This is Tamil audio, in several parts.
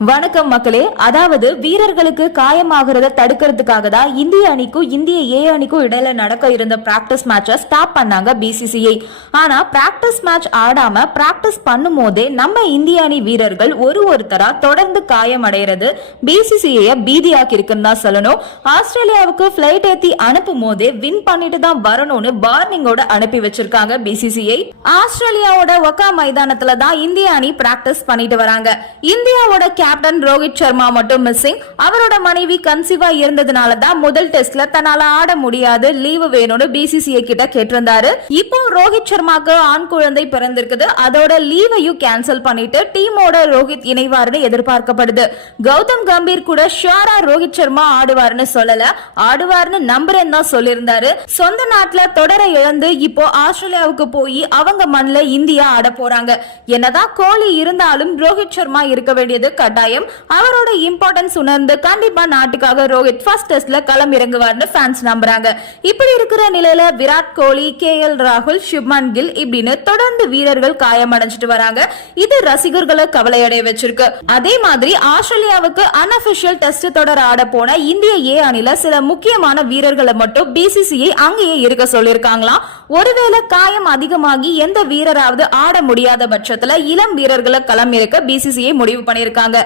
வணக்கம் மக்களே அதாவது வீரர்களுக்கு காயமாகிறத தடுக்கிறதுக்காக தான் இந்திய அணிக்கும் இந்திய ஏ அணிக்கும் இடையில நடக்க இருந்த பிராக்டிஸ் மேட்சை ஸ்டாப் பண்ணாங்க பிசிசிஐ ஆனா பிராக்டிஸ் மேட்ச் ஆடாம பிராக்டிஸ் பண்ணும் போதே நம்ம இந்திய அணி வீரர்கள் ஒரு ஒருத்தரா தொடர்ந்து காயம் அடைகிறது பிசிசிஐ பீதியாக்கி இருக்குன்னு தான் சொல்லணும். ஆஸ்திரேலியாவுக்கு பிளைட் ஏத்தி அனுப்பும் போதே வின் பண்ணிட்டு தான் வரணும்னு வார்னிங்கோட அனுப்பி வச்சிருக்காங்க பிசிசிஐ ஆஸ்திரேலியாவோட ஒக்கா மைதானத்துல தான் இந்திய அணி பிராக்டிஸ் பண்ணிட்டு வராங்க. இந்தியாவோட கேப்டன் ரோஹித் சர்மா மட்டும் மிஸ்ஸிங் அவரோட மனைவி கன்சீவா இருந்ததுனால தான் முதல் டெஸ்ட்ல தன்னால ஆட முடியாது. லீவு வேணும்னு பிசிசிஐ கிட்ட கேட்டிருந்தாரு. இப்போ ரோஹித் சர்மாக்கு ஆண் குழந்தை பிறந்திருக்குது. அதோட லீவையும் கேன்சல் பண்ணிட்டு டீமோட ரோஹித் இணைவார்னு எதிர்பார்க்கப்படுது. கௌதம் கம்பீர் கூட ஷியாரா ரோஹித் சர்மா ஆடுவார்னு சொல்லல. ஆடுவார்னு நம்புறேன் தான் சொல்லியிருந்தாரு. சொந்த நாட்டுல தொடரை இழந்து இப்போ ஆஸ்திரேலியாவுக்கு போய் அவங்க மண்ணுல இந்தியா ஆட போறாங்க. என்னதான் கோலி இருந்தாலும் ரோஹித் சர்மா இருக்க வேண்டியது கட்டாயம். அவரோட இம்பார்ட்டன்ஸ் உணர்ந்து கண்டிப்பா நாட்டுக்காக ரோஹித் ஃபர்ஸ்ட் டெஸ்ட்ல களம் இறங்குவார்னு ஃபேன்ஸ் நம்புறாங்க. இப்படி இருக்கிற நிலையில விராட் கோலி கே எல் ராகுல் சுப்மன் கில் இப்படின்னு தொடர்ந்து வீரர்கள் காயமடைஞ்சிட்டு வராங்க. இது ரசிகர்களை கவலையடைய வச்சிருக்கு. அதே மாதிரி ஆஸ்திரேலியாவுக்கு அன்அபிஷியல் டெஸ்ட் தொடர் ஆட போன இந்திய ஏ அணில சில முக்கியமான வீரர்களை மட்டும் பிசிசிஐ அங்கேயே இருக்க சொல்லியிருக்காங்களாம். ஒருவேளை காயம் அதிகமாகி எந்த வீரராவது ஆட முடியாத பட்சத்துல இளம் வீரர்களை களம் இறக்க பிசிசிஐ முடிவு பண்ணிருக்காங்க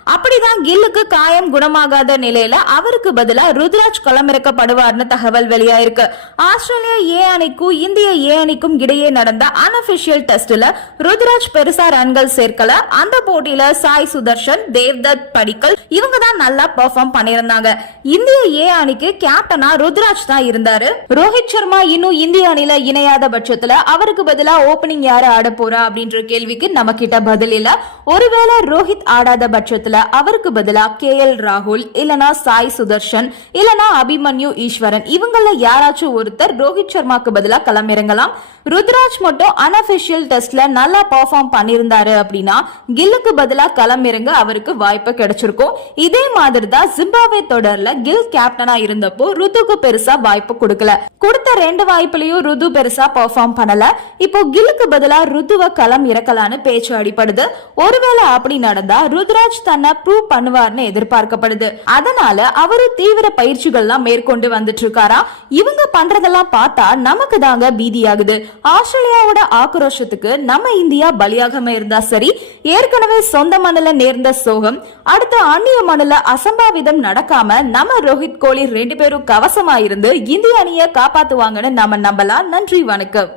அப்படிதான் கில்லுக்கு காயம் குணமாகாத நிலையில அவருக்கு பதிலா ருத்ராஜ் களமிறக்கப்படுவார்னு தகவல் வெளியாயிருக்கு. ஆஸ்திரேலியா ஏ அணிக்கும் இந்திய ஏ அணிக்கும் இடையே நடந்த அன்அபிஷியல் டெஸ்ட்ல ருத்ராஜ் பெருசா ரன்கள் சேர்க்கல. அந்த போட்டியில சாய் சுதர்ஷன் தேவ்தத் படிக்கல் இவங்க தான் நல்லா பெர்ஃபார்ம் பண்ணியிருந்தாங்க. இந்திய ஏ அணிக்கு கேப்டனா ருத்ராஜ் தான் இருந்தாரு. ரோஹித் சர்மா இன்னும் இந்திய அணில இணையாத பட்சத்துல அவருக்கு பதிலா ஓபனிங் யாரு ஆட போறா அப்படின்ற கேள்விக்கு நம்ம கிட்ட பதில் இல்ல. ஒருவேளை ரோஹித் ஆடாத பட்சத்துல அவருக்கு பதிலா கே எல் ராகுல் இல்லனா சாய் சுதர்ஷன் இல்லனா அபிமன்யு ஈஸ்வரன். இவங்கள யாராச்சும் ஒருத்தர் ரோஹித் சர்மாக்கு பதிலா களமிறங்கலாம். ருத்ராஜ் மட்டும் அன்அபிஷியல் டெஸ்ட்ல நல்லா பர்ஃபார்ம் பண்ணியிருந்தாரு அப்படின்னா கில்லுக்கு பதிலா களமிறங்க அவருக்கு வாய்ப்பு கிடைச்சிருக்கும். இதே மாதிரி தான் ஜிம்பாவே தொடர்ல கில் கேப்டனா இருந்தப்போ ருத்துக்கு பெருசா வாய்ப்பு கொடுக்கல. கொடுத்த ரெண்டு வாய்ப்புலயும் ருது பெருசா பெர்ஃபார்ம் பண்ணல. இப்போ கில்லுக்கு பதிலா ருதுவ களம் இறக்கலான்னு பேச்சு அடிப்படுது ஒருவேளை அப்படி நடந்தா ருத்ராஜ் தன் தன்னை ப்ரூவ் பண்ணுவார்னு எதிர்பார்க்கப்படுது. அதனால அவரு தீவிர பயிற்சிகள்லாம் மேற்கொண்டு வந்துட்டு இருக்காரா இவங்க பண்றதெல்லாம் பார்த்தா நமக்கு தாங்க பீதியாகுது. ஆஸ்திரேலியாவோட ஆக்ரோஷத்துக்கு நம்ம இந்தியா பலியாகாம இருந்தா சரி ஏற்கனவே சொந்த மண்ணுல நேர்ந்த சோகம் அடுத்த அந்நிய மண்ணுல அசம்பாவிதம் நடக்காம நம்ம ரோஹித் கோலி ரெண்டு பேரும் கவசமா இருந்து இந்திய அணியை காப்பாத்துவாங்கன்னு நாம நம்பலாம். நன்றி வணக்கம்.